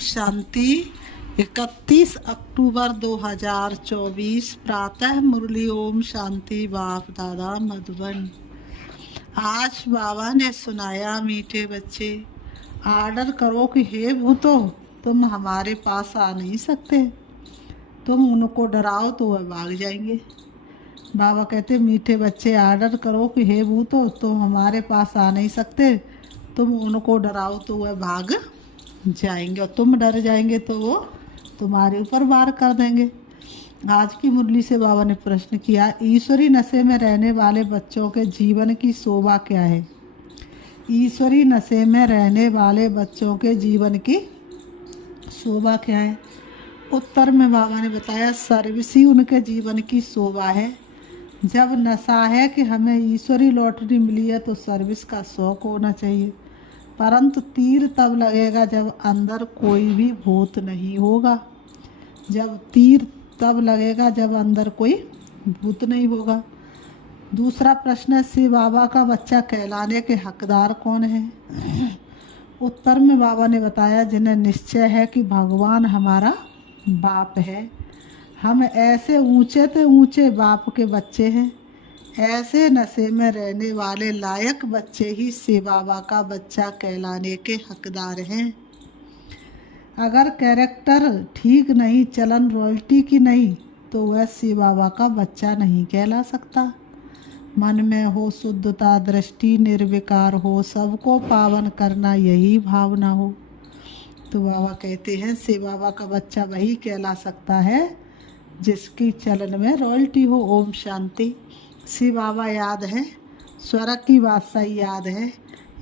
शांति। 31 अक्टूबर 2024 प्रातः मुरली। ओम शांति। बाप दादा मधुबन। आज बाबा ने सुनाया, मीठे बच्चे आर्डर करो कि हे भूतो तुम हमारे पास आ नहीं सकते, तुम उनको डराओ तो वह भाग जाएंगे। बाबा कहते मीठे बच्चे आर्डर करो कि हे भूतो तुम हमारे पास आ नहीं सकते, तुम उनको डराओ तो वह भाग जाएंगे, और तुम डर जाएंगे तो वो तुम्हारे ऊपर वार कर देंगे। आज की मुरली से बाबा ने प्रश्न किया, ईश्वरी नशे में रहने वाले बच्चों के जीवन की शोभा क्या है? ईश्वरी नशे में रहने वाले बच्चों के जीवन की शोभा क्या है? उत्तर में बाबा ने बताया, सर्विस ही उनके जीवन की शोभा है। जब नशा है कि हमें ईश्वरी लॉटरी मिली है तो सर्विस का शौक होना चाहिए, परंतु तीर तब लगेगा जब अंदर कोई भी भूत नहीं होगा। जब तीर तब लगेगा जब अंदर कोई भूत नहीं होगा। दूसरा प्रश्न है, शिव बाबा का बच्चा कहलाने के हकदार कौन है? उत्तर में बाबा ने बताया, जिन्हें निश्चय है कि भगवान हमारा बाप है। हम ऐसे ऊंचे से ऊंचे बाप के बच्चे हैं। ऐसे नशे में रहने वाले लायक बच्चे ही शिव बाबा का बच्चा कहलाने के हकदार हैं। अगर कैरेक्टर ठीक नहीं, चलन रॉयल्टी की नहीं, तो वह शिव बाबा का बच्चा नहीं कहला सकता। मन में हो शुद्धता, दृष्टि निर्विकार हो, सबको पावन करना यही भावना हो, तो बाबा कहते हैं शिव बाबा का बच्चा वही कहला सकता है जिसकी चलन में रॉयल्टी हो। ओम शांति। शिव बाबा याद है, स्वर्ग की बादशाही याद है।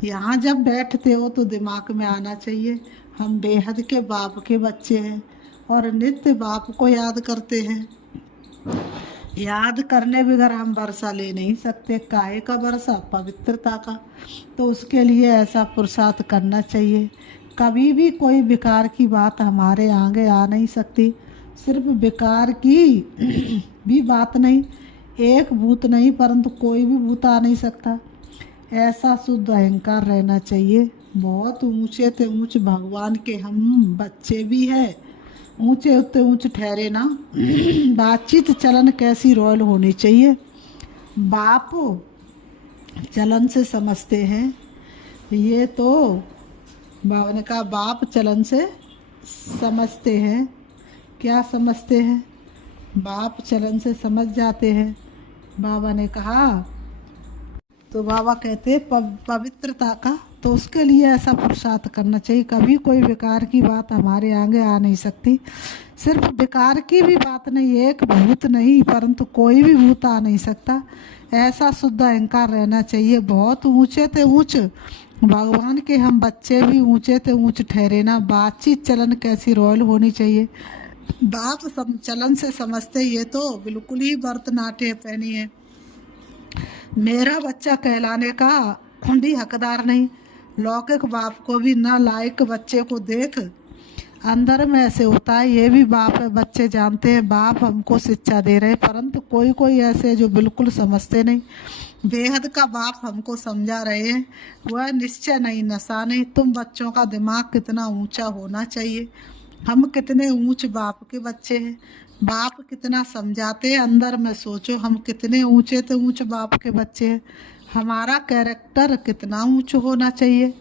यहाँ जब बैठते हो तो दिमाग में आना चाहिए, हम बेहद के बाप के बच्चे हैं और नित्य बाप को याद करते हैं। याद करने बगैर हम वर्षा ले नहीं सकते। काहे का वर्षा? पवित्रता का। तो उसके लिए ऐसा पुरुषार्थ करना चाहिए। कभी भी कोई विकार की बात हमारे आगे आ नहीं सकती। सिर्फ विकार की भी बात नहीं, एक भूत नहीं परंतु कोई भी भूत आ नहीं सकता। ऐसा शुद्ध अहंकार रहना चाहिए। बहुत ऊंचे से ऊंच भगवान के हम बच्चे भी हैं। ऊंचे उतने ऊंच ठहरे ना। बातचीत चलन कैसी रॉयल होनी चाहिए? बाप चलन से समझते हैं। ये तो बाबा ने कहा, बाप चलन से समझते हैं। क्या समझते हैं? बाप चलन से समझ जाते हैं। बाबा ने कहा, तो बाबा कहते पवित्रता का, तो उसके लिए ऐसा पुरुषार्थ करना चाहिए। कभी कोई विकार की बात हमारे आगे आ नहीं सकती। सिर्फ विकार की भी बात नहीं, एक भूत नहीं परंतु कोई भी भूत आ नहीं सकता। ऐसा शुद्ध अहंकार रहना चाहिए। बहुत ऊंचे से ऊंच भगवान के हम बच्चे भी ऊंचे से ऊंच ठहरे ना। बातचीत चलन कैसी रॉयल होनी चाहिए? बाप चलन से समझते, ये तो बिल्कुल ही भरतनाट्य पहनी है। मेरा बच्चा कहलाने का भी हकदार नहीं। लौकिक बाप को भी ना लायक बच्चे को देख अंदर में ऐसे होता है। ये भी बाप है, बच्चे जानते हैं बाप हमको शिक्षा दे रहे हैं, परंतु कोई कोई ऐसे जो बिल्कुल समझते नहीं। बेहद का बाप हमको समझा रहे हैं, वह निश्चय नहीं, नशा नहीं। तुम बच्चों का दिमाग कितना ऊंचा होना चाहिए। हम कितने ऊंच बाप के बच्चे हैं। बाप कितना समझाते हैं, अंदर में सोचो हम कितने ऊंचे से ऊंच बाप के बच्चे हैं। हमारा कैरेक्टर कितना ऊंच होना चाहिए।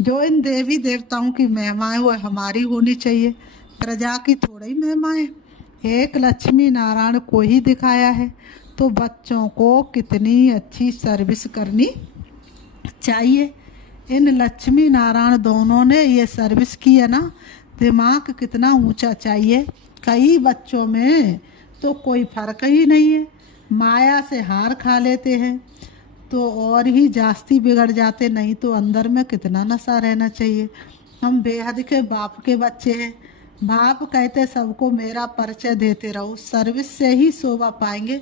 जो इन देवी देवताओं की महिमाएं वह हमारी होनी चाहिए, प्रजा की थोड़ी महिमाएं। एक लक्ष्मी नारायण को ही दिखाया है, तो बच्चों को कितनी अच्छी सर्विस करनी चाहिए। इन लक्ष्मी नारायण दोनों ने ये सर्विस की है ना, दिमाग कितना ऊंचा चाहिए। कई बच्चों में तो कोई फर्क ही नहीं है, माया से हार खा लेते हैं तो और ही जास्ती बिगड़ जाते। नहीं तो अंदर में कितना नशा रहना चाहिए। हम बेहद के बाप के बच्चे हैं। बाप कहते सबको मेरा परिचय देते रहो, सर्विस से ही शोभा पाएंगे,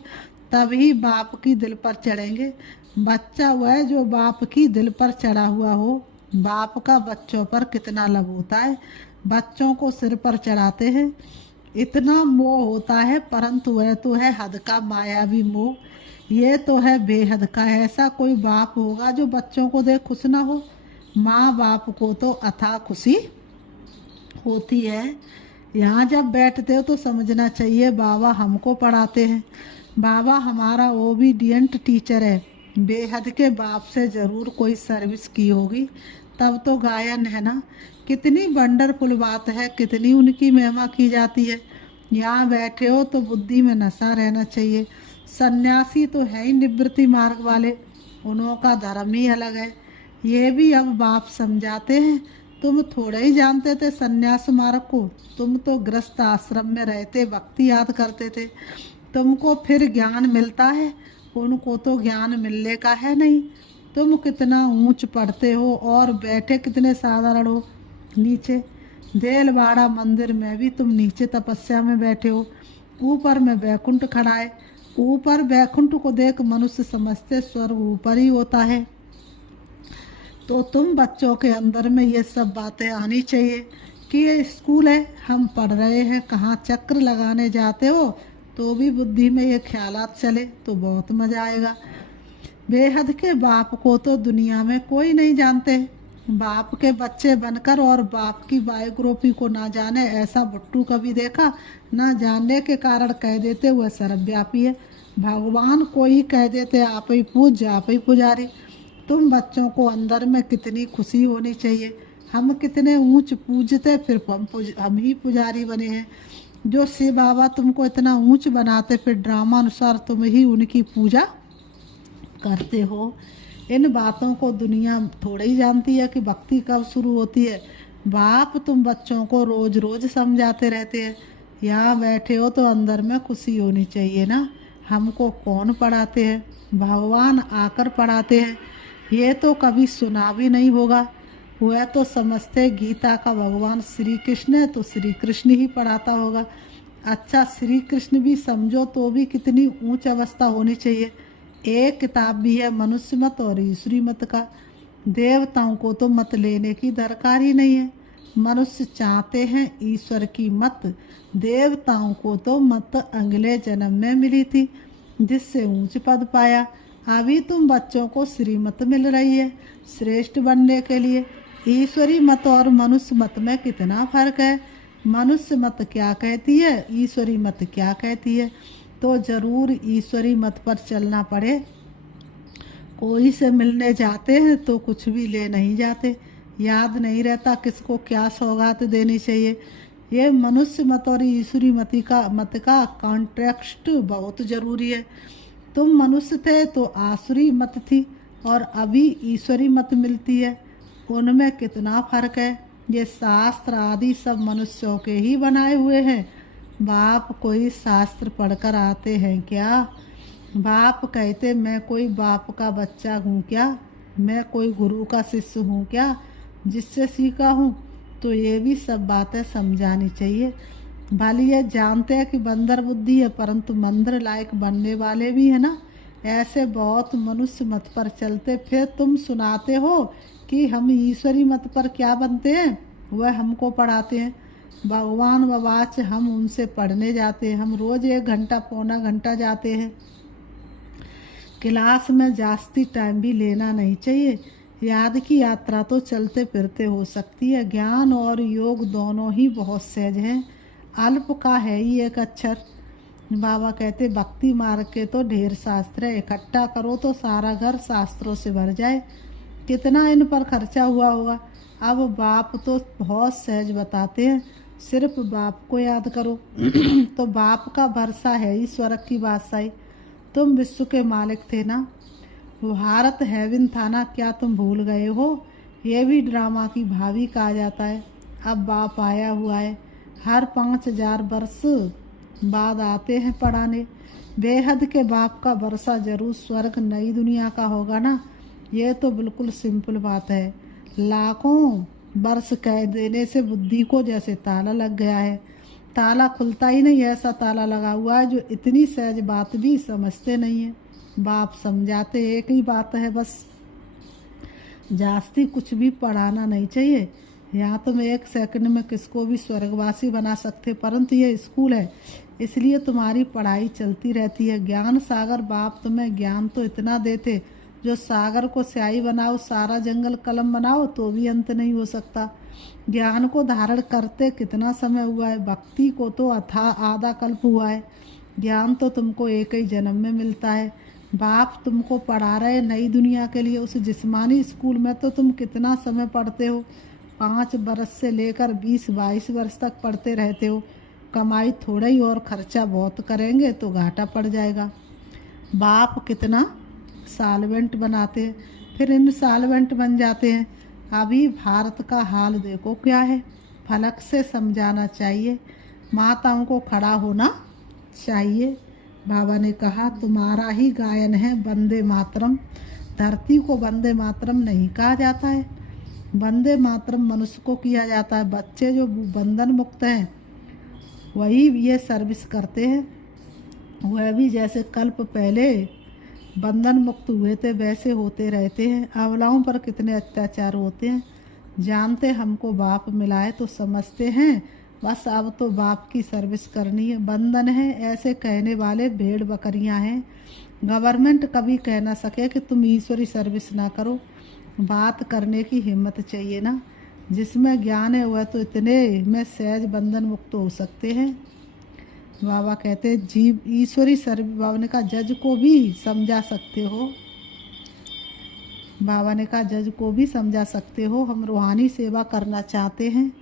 तभी बाप की दिल पर चढ़ेंगे। बच्चा वह जो बाप की दिल पर चढ़ा हुआ हो। बाप का बच्चों पर कितना लब होता है। बच्चों को सिर पर चढ़ाते हैं, इतना मोह होता है, परंतु वह तो है हद का मायावी मोह। ये तो है बेहद का। ऐसा कोई बाप होगा जो बच्चों को देख खुश ना हो? माँ बाप को तो अथाह खुशी होती है। यहाँ जब बैठते हो तो समझना चाहिए बाबा हमको पढ़ाते हैं, बाबा हमारा ओबीडियंट टीचर है। बेहद के बाप से ज़रूर कोई सर्विस की होगी, तब तो गायन है ना। कितनी वंडरफुल बात है, कितनी उनकी महिमा की जाती है। यहाँ बैठे हो तो बुद्धि में नशा रहना चाहिए। सन्यासी तो है ही निवृत्ति मार्ग वाले, उन्हों का धर्म ही अलग है। ये भी अब बाप समझाते हैं। तुम थोड़ा ही जानते थे सन्यास मार्ग को, तुम तो गृहस्थ आश्रम में रहते भक्ति याद करते थे। तुमको फिर ज्ञान मिलता है, उनको तो ज्ञान मिलने का है नहीं। तुम कितना ऊंच पढ़ते हो और बैठे कितने साधारण हो नीचे। देलवाड़ा मंदिर में भी तुम नीचे तपस्या में बैठे हो, ऊपर में बैकुंठ खड़ा है। ऊपर बैकुंठ को देख मनुष्य समझते स्वर्ग ऊपर ही होता है। तो तुम बच्चों के अंदर में ये सब बातें आनी चाहिए कि ये स्कूल है, हम पढ़ रहे हैं। कहाँ चक्र लगाने जाते हो तो भी बुद्धि में ये ख्यालात चले तो बहुत मज़ा आएगा। बेहद के बाप को तो दुनिया में कोई नहीं जानते। बाप के बच्चे बनकर और बाप की बायोग्राफी को ना जाने, ऐसा भुट्टू कभी देखा? ना जानने के कारण कह देते वह सर्वव्यापी है। भगवान को ही कह देते आप ही पूज्य, आप ही पुजारी। तुम बच्चों को अंदर में कितनी खुशी होनी चाहिए। हम कितने ऊंच पूजते, फिर हम ही पुजारी बने हैं। जो शिव बाबा तुमको इतना ऊंच बनाते, फिर ड्रामा अनुसार तुम ही उनकी पूजा करते हो। इन बातों को दुनिया थोड़ी ही जानती है कि भक्ति कब शुरू होती है। बाप तुम बच्चों को रोज रोज समझाते रहते हैं। यहाँ बैठे हो तो अंदर में खुशी होनी चाहिए ना। हमको कौन पढ़ाते हैं? भगवान आकर पढ़ाते हैं। ये तो कभी सुना भी नहीं होगा। वह तो समझते गीता का भगवान श्री कृष्ण है, तो श्री कृष्ण ही पढ़ाता होगा। अच्छा, श्री कृष्ण भी समझो तो भी कितनी ऊंच अवस्था होनी चाहिए। एक किताब भी है मनुष्य मत और ईश्वरी मत का। देवताओं को तो मत लेने की दरकार ही नहीं है। मनुष्य चाहते हैं ईश्वर की मत। देवताओं को तो मत अगले जन्म में मिली थी, जिससे ऊंच पद पाया। अभी तुम बच्चों को श्रीमत मिल रही है श्रेष्ठ बनने के लिए। ईश्वरी मत और मनुष्य मत में कितना फर्क है। मनुष्य मत क्या कहती है, ईश्वरी मत क्या कहती है। तो जरूर ईश्वरी मत पर चलना पड़े। कोई से मिलने जाते हैं तो कुछ भी ले नहीं जाते, याद नहीं रहता किसको क्या सौगात देनी चाहिए। ये मनुष्य मत और ईश्वरी मत का कॉन्ट्रेक्स्ट बहुत ज़रूरी है। तुम मनुष्य थे तो आसुरी मत थी, और अभी ईश्वरी मत मिलती है। उनमें कितना फर्क है। ये शास्त्र आदि सब मनुष्यों के ही बनाए हुए हैं। बाप कोई शास्त्र पढ़कर आते हैं क्या? बाप कहते मैं कोई बाप का बच्चा हूँ क्या? मैं कोई गुरु का शिष्य हूँ क्या, जिससे सीखा हूँ? तो ये भी सब बातें समझानी चाहिए। भले ये जानते हैं कि बंदर बुद्धि है, परंतु मंदिर लायक बनने वाले भी है ना। ऐसे बहुत मनुष्य मत पर चलते, फिर तुम सुनाते हो कि हम ईश्वरी मत पर क्या बनते हैं। वह हमको पढ़ाते हैं। भगवान बवाच हम उनसे पढ़ने जाते हैं। हम रोज 1 घंटा पौना घंटा जाते हैं। क्लास में जास्ती टाइम भी लेना नहीं चाहिए। याद की यात्रा तो चलते फिरते हो सकती है। ज्ञान और योग दोनों ही बहुत सहज हैं। अल्प का है ही एक अक्षर। बाबा कहते भक्ति मार्ग के तो ढेर शास्त्र है, इकट्ठा करो तो सारा घर शास्त्रों से भर जाए। कितना इन पर खर्चा हुआ होगा। अब बाप तो बहुत सहज बताते हैं, सिर्फ बाप को याद करो। तो बाप का भरसा है ही स्वर्ग की बादशाही। तुम विश्व के मालिक थे ना, भारत हेवन था ना, क्या तुम भूल गए हो? ये भी ड्रामा की भावी कहा जाता है। अब बाप आया हुआ है, हर 5000 वर्ष बाद आते हैं पढ़ाने। बेहद के बाप का वर्षा जरूर स्वर्ग नई दुनिया का होगा ना। ये तो बिल्कुल सिंपल बात है। लाखों वर्ष कह देने से बुद्धि को जैसे ताला लग गया है। ताला खुलता ही नहीं, ऐसा ताला लगा हुआ है जो इतनी सहज बात भी समझते नहीं है। बाप समझाते एक ही बात है बस, जास्ती कुछ भी पढ़ाना नहीं चाहिए। यहाँ तुम 1 सेकंड में किसको भी स्वर्गवासी बना सकते, परंतु ये स्कूल है, इसलिए तुम्हारी पढ़ाई चलती रहती है। ज्ञान सागर बाप तुम्हें ज्ञान तो इतना देते, जो सागर को स्याही बनाओ, सारा जंगल कलम बनाओ तो भी अंत नहीं हो सकता। ज्ञान को धारण करते कितना समय हुआ है, भक्ति को तो आधा कल्प हुआ है। ज्ञान तो तुमको एक ही जन्म में मिलता है। बाप तुमको पढ़ा रहे नई दुनिया के लिए। उस जिस्मानी स्कूल में तो तुम कितना समय पढ़ते हो, 5 बरस से लेकर 20-22 वर्ष तक पढ़ते रहते हो। कमाई थोड़ा ही और खर्चा बहुत करेंगे तो घाटा पड़ जाएगा। बाप कितना साल्वेंट बनाते हैं, फिर इंसॉल्वेंट बन जाते हैं। अभी भारत का हाल देखो क्या है। फलक से समझाना चाहिए, माताओं को खड़ा होना चाहिए। बाबा ने कहा तुम्हारा ही गायन है वंदे मातरम। धरती को वंदे मातरम नहीं कहा जाता है, वंदे मातरम मनुष्य को किया जाता है। बच्चे जो बंधन मुक्त हैं वही ये सर्विस करते हैं। वह भी जैसे कल्प पहले बंधन मुक्त हुए थे वैसे होते रहते हैं। अबलाओं पर कितने अत्याचार होते हैं। जानते हमको बाप मिला है तो समझते हैं बस अब तो बाप की सर्विस करनी है। बंधन है ऐसे कहने वाले भेड़ बकरियां हैं। गवर्नमेंट कभी कह ना सके कि तुम ईश्वरी सर्विस ना करो। बात करने की हिम्मत चाहिए ना। जिसमें ज्ञान है वह तो इतने में सहज बंधन मुक्त हो सकते हैं। बाबा कहते हैं जीव ईश्वरी सर्विस। बाबा ने कहा जज को भी समझा सकते हो। बाबा ने कहा जज को भी समझा सकते हो। हम रूहानी सेवा करना चाहते हैं।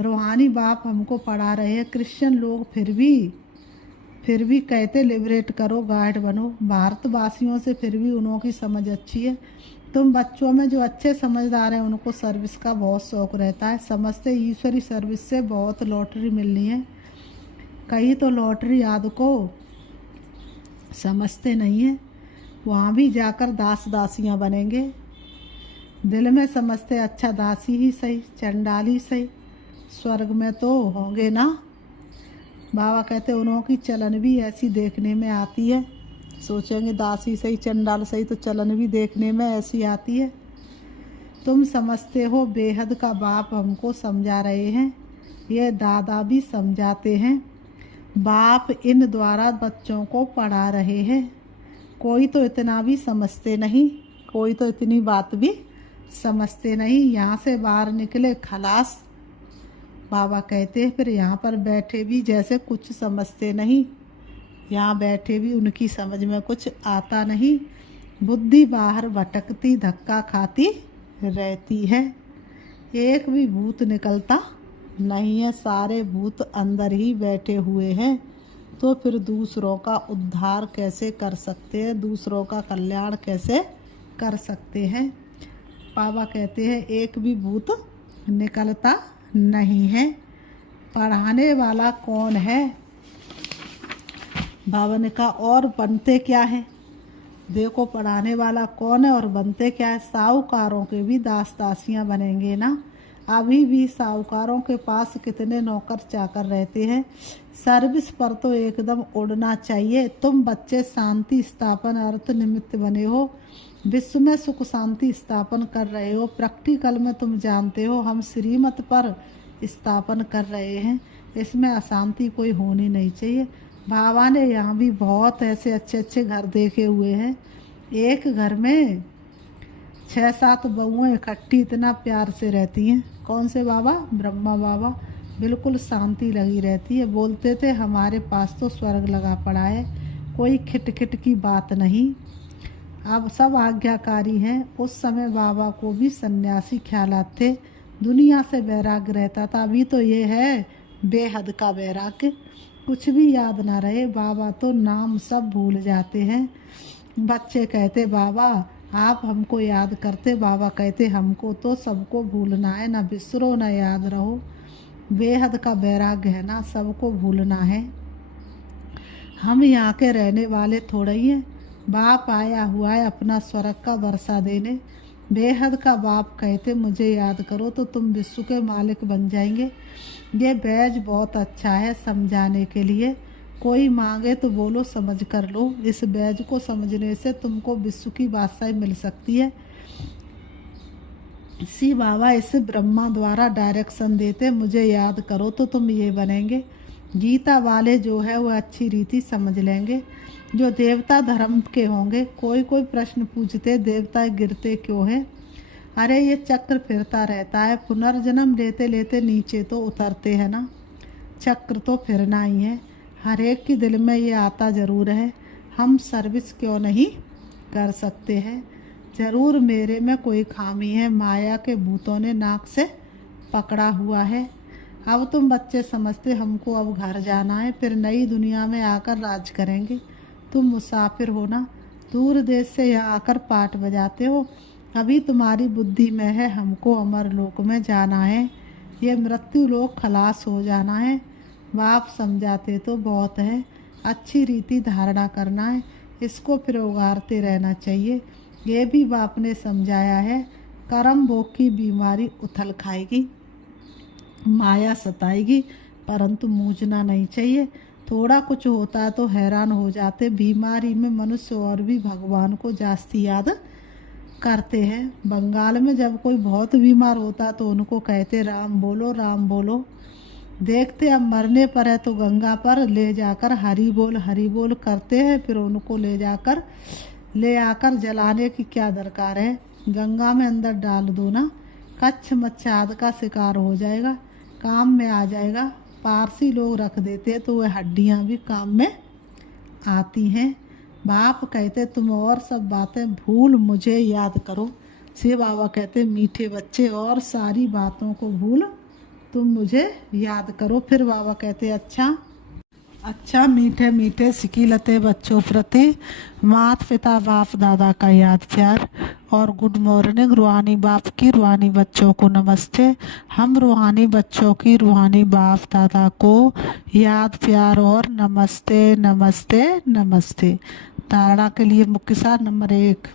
रूहानी बाप हमको पढ़ा रहे हैं। क्रिश्चियन लोग फिर भी कहते लिबरेट करो, गाइड बनो। भारतवासियों से फिर भी उन्हों समझ अच्छी है। तुम बच्चों में जो अच्छे समझदार हैं उनको सर्विस का बहुत शौक रहता है। समझते ईश्वरी सर्विस से बहुत लॉटरी मिलनी है। कई तो लॉटरी याद को समझते नहीं है, वहाँ भी जाकर दास दासियाँ बनेंगे। दिल में समझते अच्छा दासी ही सही, चंडाल ही सही, स्वर्ग में तो होंगे ना। बाबा कहते उन्हों की चलन भी ऐसी देखने में आती है। सोचेंगे दासी सही चंडाल सही तो चलन भी देखने में ऐसी आती है। तुम समझते हो बेहद का बाप हमको समझा रहे हैं। ये दादा भी समझाते हैं। बाप इन द्वारा बच्चों को पढ़ा रहे हैं। कोई तो इतना भी समझते नहीं, कोई तो इतनी बात भी समझते नहीं। यहाँ से बाहर निकले खलास। बाबा कहते हैं फिर यहाँ पर बैठे भी जैसे कुछ समझते नहीं। यहाँ बैठे भी उनकी समझ में कुछ आता नहीं। बुद्धि बाहर भटकती धक्का खाती रहती है। एक भी भूत निकलता नहीं है। सारे भूत अंदर ही बैठे हुए हैं। तो फिर दूसरों का उद्धार कैसे कर सकते हैं, दूसरों का कल्याण कैसे कर सकते हैं। बाबा कहते हैं एक भी भूत निकलता नहीं है। पढ़ाने वाला कौन है? बाबा ने कहा और बनते क्या है। देखो पढ़ाने वाला कौन है और बनते क्या है। साहूकारों के भी दास दासियाँ बनेंगे ना। अभी भी साहूकारों के पास कितने नौकर चाकर रहते हैं। सर्विस पर तो एकदम उड़ना चाहिए। तुम बच्चे शांति स्थापन अर्थ निमित्त बने हो। विश्व में सुख शांति स्थापन कर रहे हो। प्रैक्टिकल में तुम जानते हो हम श्रीमत पर स्थापन कर रहे हैं। इसमें अशांति कोई होनी नहीं चाहिए। बाबा ने यहाँ भी बहुत ऐसे अच्छे अच्छे घर देखे हुए हैं। एक घर में 6-7 बहुएं इकट्ठी इतना प्यार से रहती हैं। कौन से बाबा? ब्रह्मा बाबा। बिल्कुल शांति लगी रहती है। बोलते थे हमारे पास तो स्वर्ग लगा पड़ा है, कोई खिटखिट की बात नहीं। अब सब आज्ञाकारी हैं। उस समय बाबा को भी सन्यासी ख्यालात थे। दुनिया से वैराग्य रहता था। अभी तो ये है बेहद का वैराग्य। कुछ भी याद ना रहे। बाबा तो नाम सब भूल जाते हैं। बच्चे कहते बाबा आप हमको याद करते। बाबा कहते हमको तो सबको भूलना है, ना बिसरो ना याद रहो। बेहद का वैराग्य है ना, सबको भूलना है। हम यहाँ के रहने वाले थोड़े ही हैं। बाप आया हुआ है अपना स्वर्ग का वर्षा देने। बेहद का बाप कहते मुझे याद करो तो तुम विश्व के मालिक बन जाएंगे। ये बैज बहुत अच्छा है समझाने के लिए। कोई मांगे तो बोलो समझ कर लो। इस बैज को समझने से तुमको विश्व की बादशाही मिल सकती है। इसी बाबा इसे ब्रह्मा द्वारा डायरेक्शन देते मुझे याद करो तो तुम ये बनेंगे। गीता वाले जो है वो अच्छी रीति समझ लेंगे। जो देवता धर्म के होंगे। कोई कोई प्रश्न पूछते, देवता गिरते क्यों है? अरे ये चक्र फिरता रहता है, पुनर्जन्म लेते लेते नीचे तो उतरते हैं ना, चक्र तो फिरना ही है। हर एक के दिल में ये आता ज़रूर है, हम सर्विस क्यों नहीं कर सकते हैं? ज़रूर मेरे में कोई खामी है, माया के भूतों ने नाक से पकड़ा हुआ है। अब तुम बच्चे समझते हमको अब घर जाना है, फिर नई दुनिया में आकर राज करेंगे। तुम मुसाफिर हो ना, दूर देश से यहाँ आकर पाठ बजाते हो। अभी तुम्हारी बुद्धि में है हमको अमर लोक में जाना है, ये मृत्यु लोक खलास हो जाना है। बाप समझाते तो बहुत है, अच्छी रीति धारणा करना है, इसको फिर उगारते रहना चाहिए। ये भी बाप ने समझाया है, कर्म भोग की बीमारी उथल खाएगी, माया सताएगी, परंतु मूझना नहीं चाहिए। थोड़ा कुछ होता है तो हैरान हो जाते, बीमारी में मनुष्य और भी भगवान को जास्ती याद करते हैं। बंगाल में जब कोई बहुत बीमार होता तो उनको कहते राम बोलो राम बोलो। देखते अब मरने पर है तो गंगा पर ले जाकर हरि बोल करते हैं, फिर उनको ले आकर जलाने की क्या दरकार है? गंगा में अंदर डाल दो ना, कच्छ मच्छाद का शिकार हो जाएगा, काम में आ जाएगा। पारसी लोग रख देते हैं तो वह हड्डियाँ भी काम में आती हैं। बाप कहते तुम और सब बातें भूल मुझे याद करो। शिव बाबा कहते मीठे बच्चे और सारी बातों को भूल तुम मुझे याद करो। फिर बाबा कहते अच्छा मीठे मीठे सिकीलते बच्चों प्रति माता पिता बाप दादा का याद प्यार और गुड मॉर्निंग। रूहानी बाप की रूहानी बच्चों को नमस्ते। हम रूहानी बच्चों की रूहानी बाप दादा को याद प्यार और नमस्ते नमस्ते नमस्ते। धारणा के लिए मुख्य सार नंबर 1,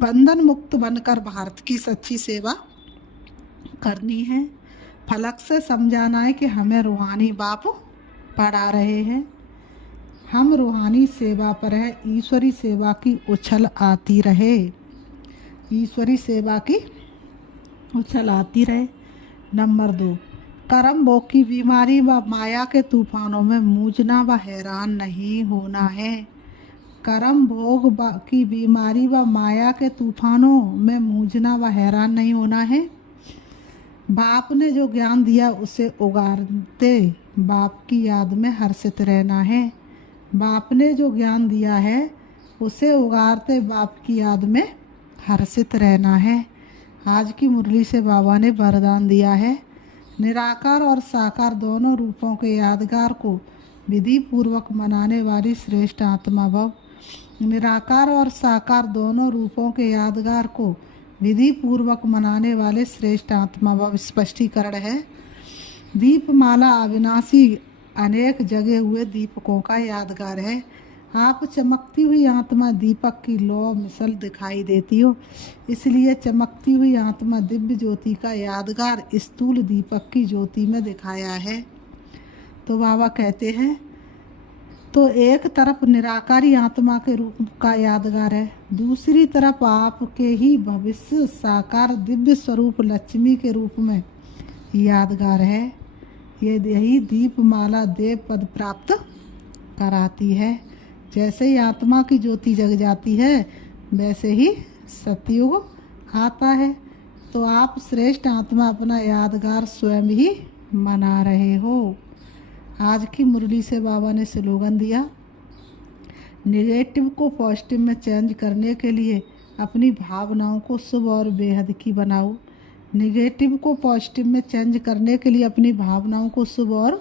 बंधन मुक्त बनकर भारत की सच्ची सेवा करनी है। फलक से समझाना है कि हमें रूहानी बाप पढ़ा रहे हैं, हम रूहानी सेवा पर है, ईश्वरी सेवा की उछल आती रहे, ईश्वरी सेवा की उछल आती रहे। नंबर 2, कर्म भोग की बीमारी व माया के तूफानों में मूझना व हैरान नहीं होना है। कर्म भोग की बीमारी व माया के तूफानों में मूझना व हैरान नहीं होना है। बाप ने जो ज्ञान दिया उसे उगारते बाप की याद में हर्षित रहना है। बाप ने जो ज्ञान दिया है उसे उगारते बाप की याद में हर्षित रहना है। आज की मुरली से बाबा ने वरदान दिया है, निराकार और साकार दोनों रूपों के यादगार को विधि पूर्वक मनाने वाली श्रेष्ठ आत्मा भव। निराकार और साकार दोनों रूपों के यादगार को विधि पूर्वक मनाने वाले श्रेष्ठ आत्मा भव। स्पष्टीकरण है, दीपमाला अविनाशी अनेक जगे हुए दीपकों का यादगार है। आप चमकती हुई आत्मा दीपक की लौ मिसल दिखाई देती हो, इसलिए चमकती हुई आत्मा दिव्य ज्योति का यादगार स्थूल दीपक की ज्योति में दिखाया है। तो बाबा कहते हैं, तो एक तरफ निराकारी आत्मा के रूप का यादगार है, दूसरी तरफ आपके ही भविष्य साकार दिव्य स्वरूप लक्ष्मी के रूप में यादगार है। यही दीपमाला देव पद प्राप्त कराती है। जैसे ही आत्मा की ज्योति जग जाती है वैसे ही सतयुग आता है। तो आप श्रेष्ठ आत्मा अपना यादगार स्वयं ही मना रहे हो। आज की मुरली से बाबा ने स्लोगन दिया, नेगेटिव को पॉजिटिव में चेंज करने के लिए अपनी भावनाओं को शुभ और बेहद की बनाओ। नेगेटिव को पॉजिटिव में चेंज करने के लिए अपनी भावनाओं को शुभ और